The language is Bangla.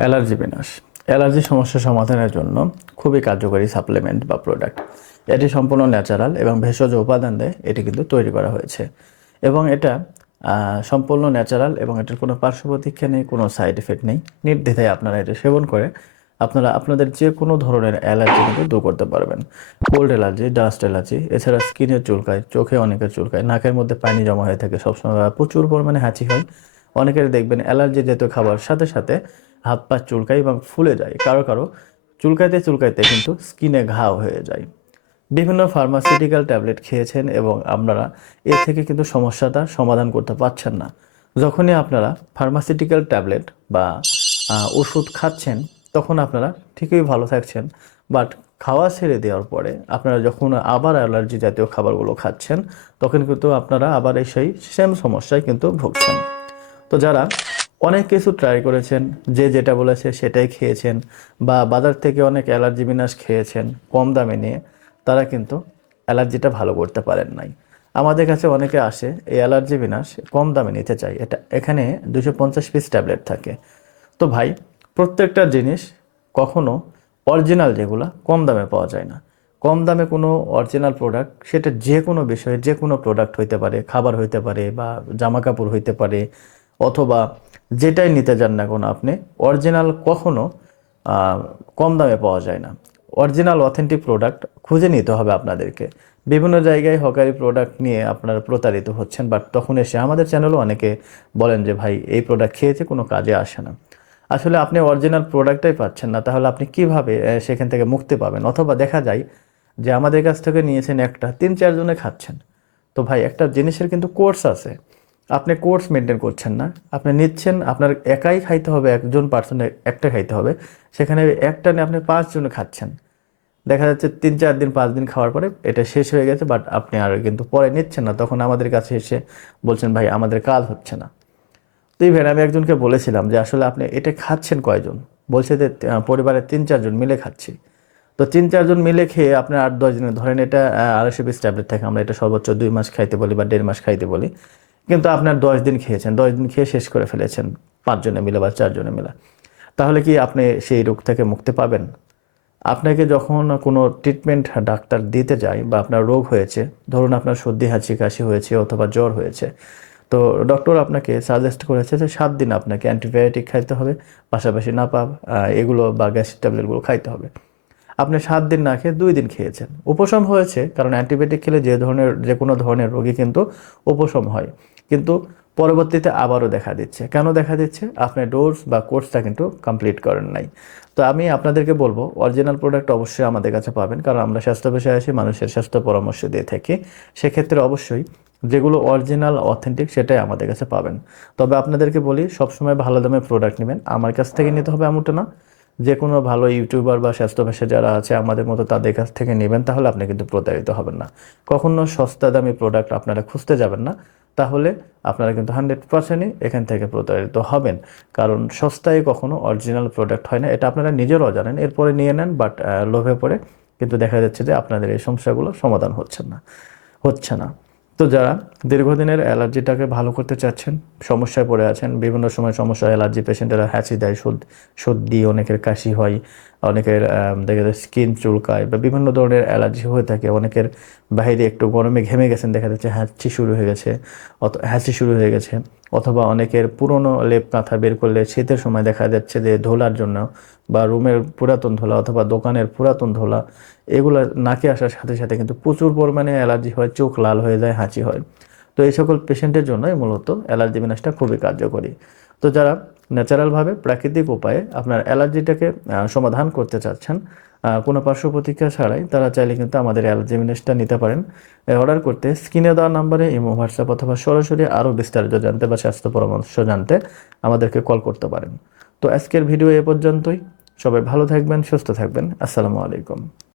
অ্যালার্জি বিনাশ। অ্যালার্জি সমস্যা সমাধানের জন্য খুবই কার্যকরী সাপ্লিমেন্ট বা প্রোডাক্ট। এটি সম্পূর্ণ ন্যাচারাল এবং ভেষজ উপাদান দিয়ে এটি কিন্তু তৈরি করা হয়েছে। এবং এটা সম্পূর্ণ ন্যাচারাল এবং এটার কোনো পার্শ্ব প্রতিক্রিয়া নেই, কোনো সাইড এফেক্ট নেই। নির্দ্বিধায় আপনারা এটা সেবন করে আপনারা আপনাদের যে কোনো ধরনের অ্যালার্জি কিন্তু দূর করতে পারবেন। কোল্ড অ্যালার্জি, ডাস্ট অ্যালার্জি, এছাড়া স্কিনের চুলকায়, চোখে অনেকের চুলকায়, নাকের মধ্যে পানি জমা হয়ে থাকে সবসময় প্রচুর পরিমাণে হাঁচি হয়। অনেকের দেখবেন অ্যালার্জি জাতীয় খাবার সাথে সাথে হাত পা চুলকায় এবং ফুলে যায়, কারও কারও চুলকাইতে চুলকাইতে কিন্তু স্কিনে ঘাও হয়ে যায়। বিভিন্ন ফার্মাসিউটিক্যাল ট্যাবলেট খেয়েছেন এবং আপনারা এর থেকে কিন্তু সমস্যাটা সমাধান করতে পারছেন না। যখনই আপনারা ফার্মাসিউটিক্যাল ট্যাবলেট বা ওষুধ খাচ্ছেন, তখন আপনারা ঠিকই ভালো থাকছেন। বাট খাওয়া ছেড়ে দেওয়ার পরে আপনারা যখন আবার অ্যালার্জি জাতীয় খাবারগুলো খাচ্ছেন, তখন কিন্তু আপনারা আবার এই সেই সেম সমস্যায় কিন্তু ভুগছেন। তো যারা অনেক কিছু ট্রাই করেছেন, যে যেটা বলেছে সেটাই খেয়েছেন বা বাজার থেকে অনেক অ্যালার্জি বিনাশ খেয়েছেন কম দামে নিয়ে, তারা কিন্তু অ্যালার্জিটা ভালো করতে পারেন নাই। আমাদের কাছে অনেকে আসে, এই অ্যালার্জি বিনাশ কম দামে নিতে চাই এটা এখানে দুশো পঞ্চাশ পিস ট্যাবলেট থাকে। তো ভাই, প্রত্যেকটা জিনিস কখনো অরিজিনাল যেগুলো কম দামে পাওয়া যায় না। কম দামে কোনো অরিজিনাল প্রোডাক্ট সেটা যে কোনো বিষয়ে যে কোনো প্রোডাক্ট হইতে পারে, খাবার হইতে পারে বা জামা কাপড় হইতে পারে অথবা যেটাই নিতে যান না কোনো আপনি অরিজিনাল কখনো কম দামে পাওয়া যায় না। অরিজিনাল অথেন্টিক প্রোডাক্ট খুঁজে নিতে হবে আপনাদেরকে। বিভিন্ন জায়গায় হকারি প্রোডাক্ট নিয়ে আপনারা প্রতারিত হচ্ছেন বাট তখন এসে আমাদের চ্যানেলও অনেকে বলেন যে, ভাই, এই প্রোডাক্ট খেয়েছে, কোনো কাজে আসে না। আসলে আপনি অরিজিনাল প্রোডাক্টটাই পাচ্ছেন না, তাহলে আপনি কীভাবে সেখান থেকে মুক্তি পাবেন? অথবা দেখা যায় যে, আমাদের কাছ থেকে নিয়েছেন একটা, তিন চারজনে খাচ্ছেন। তো ভাই, একটা জিনিসের কিন্তু কোর্স আছে। আপনি কোর্স মেনটেন করছেন না, আপনি নিচ্ছেন, আপনার একাই খাইতে হবে, একজন পার্সনের একটা খাইতে হবে, সেখানে একটা নিয়ে আপনি পাঁচজনে খাচ্ছেন। দেখা যাচ্ছে তিন চার দিন, পাঁচ দিন খাওয়ার পরে এটা শেষ হয়ে গেছে বাট আপনি আর কিন্তু পরে নিচ্ছেন না। তখন আমাদের কাছে এসে বলছেন, ভাই, আমাদের কাজ হচ্ছে না। তো ইভেন আমি একজনকে বলেছিলাম যে, আসলে আপনি এটা খাচ্ছেন কয়জন? বলছে যে পরিবারের তিন চারজন মিলে খাচ্ছি। তো তিন চারজন মিলে খেয়ে আপনার আট, দশ দিনে ধরেন এটা আড়াইশো পিস ট্যাবলেট থাকে আমরা এটা সর্বোচ্চ দুই মাস খাইতে বলি বা দেড় মাস খাইতে বলি। কিন্তু আপনার দশ দিন খেয়েছেন দশ দিন খেয়ে শেষ করে ফেলেছেন পাঁচজনে মিলে বা চারজনে মিলে। তাহলে কি আপনি সেই রোগ থেকে মুক্তি পাবেন? আপনাকে যখন কোনো ট্রিটমেন্ট ডাক্তার দিতে যায় বা আপনার রোগ হয়েছে ধরুন আপনার সর্দি হাঁচি কাশি হয়েছে অথবা জ্বর হয়েছে তো ডক্টর আপনাকে সাজেস্ট করেছে যে সাত দিন আপনাকে অ্যান্টিবায়োটিক খাইতে হবে পাশাপাশি নাপা আহ, এগুলো বা গ্যাসের ট্যাবলেটগুলো খাইতে হবে। আপনি সাত দিন না খেয়ে দুই দিন খেয়েছেন। উপশম হয়েছে কারণ অ্যান্টিবায়োটিক খেলে যে ধরনের যে কোনো ধরনের রোগী কিন্তু উপশম হয়। কিন্তু পরবর্তীতে আবারও দেখা দিচ্ছে। কেন দেখা দিচ্ছে? আপনি ডোর্স বা কোর্সটা কিন্তু কমপ্লিট করেন নাই। তো আমি আপনাদেরকে বলব অরিজিনাল প্রোডাক্ট অবশ্যই আমাদের কাছে পাবেন, কারণ আমরা স্বাস্থ্য পেশায় আসি, মানুষের স্বাস্থ্য পরামর্শ দিয়ে থাকি। সেক্ষেত্রে অবশ্যই যেগুলো অরিজিনাল অথেন্টিক সেটাই আমাদের কাছে পাবেন। তবে আপনাদেরকে বলি, সবসময় ভালো দামে প্রোডাক্ট নেবেন। আমার কাছ থেকে নিতে হবে এমনটা না। যে কোনো ভালো ইউটিউবার বা স্বাস্থ্য পেশা যারা আছে আমাদের মতো তাদের কাছ থেকে নেবেন, তাহলে আপনি কিন্তু প্রতারিত হবেন না। কখনো সস্তা দামি প্রোডাক্ট আপনারা খুঁজতে যাবেন না। তাহলে আপনারা কিন্তু হান্ড্রেড পার্সেন্টই এখান থেকে প্রতারিত হবেন। কারণ সস্তায় কখনো অরিজিনাল প্রোডাক্ট হয় না, এটা আপনারা নিজেরাও জানেন। এরপরে নিয়ে নেন, বাট লোভে পড়ে। কিন্তু দেখা যাচ্ছে যে আপনাদের এই সমস্যাগুলো সমাধান হচ্ছে না হচ্ছে না। তো যারা দীর্ঘদিনের অ্যালার্জিটাকে ভালো করতে চাচ্ছেন, সমস্যায় পড়ে আছেন, বিভিন্ন সময় সমস্যা অ্যালার্জি পেশেন্টেরা হ্যাঁচি দেয়, সর্দ- অনেকের কাশি হয়, অনেকের দেখা যায় স্কিন চুলকায় বা বিভিন্ন ধরনের অ্যালার্জি হয়ে থাকে, অনেকের বাইরে একটু গরমে ঘেমে গেছেন, দেখা যাচ্ছে হ্যাঁচি শুরু হয়ে গেছে, অত, হ্যাঁচি শুরু হয়ে গেছে। অথবা অনেকের পুরনো লেপ কাঁথা বের করলে শীতের সময় দেখা যাচ্ছে যে ধোলার জন্য বা রুমের পুরাতন ধোলা অথবা দোকানের পুরাতন ধোলা, এগুলো নাকে আসার সাথে সাথে কিন্তু প্রচুর পরিমাণে অ্যালার্জি হয়, চোখ লাল হয়ে যায়, হাঁচি হয়। তো এই সকল পেশেন্টের জন্যই মূলত অ্যালার্জি বিনাশটা খুবই কার্যকরী। তো যারা ন্যাচারালভাবে প্রাকৃতিক উপায়ে আপনার অ্যালার্জিটাকে সমাধান করতে চাচ্ছেন কোনো পার্শ্ব প্রতিক্রিয়া ছাড়াই তারা চাইলে কিন্তু আমাদের অ্যালার্জি বিনাশটা নিতে পারেন। অর্ডার করতে স্ক্রিনে দেওয়া নাম্বারে ইমো, হোয়াটসঅ্যাপ অথবা সরাসরি আরও বিস্তারিত জানতে বা স্বাস্থ্য পরামর্শ জানতে আমাদেরকে কল করতে পারেন। তো আজকের ভিডিও এ পর্যন্তই। সবাই ভালো থাকবেন, সুস্থ থাকবেন। আসসালামু আলাইকুম।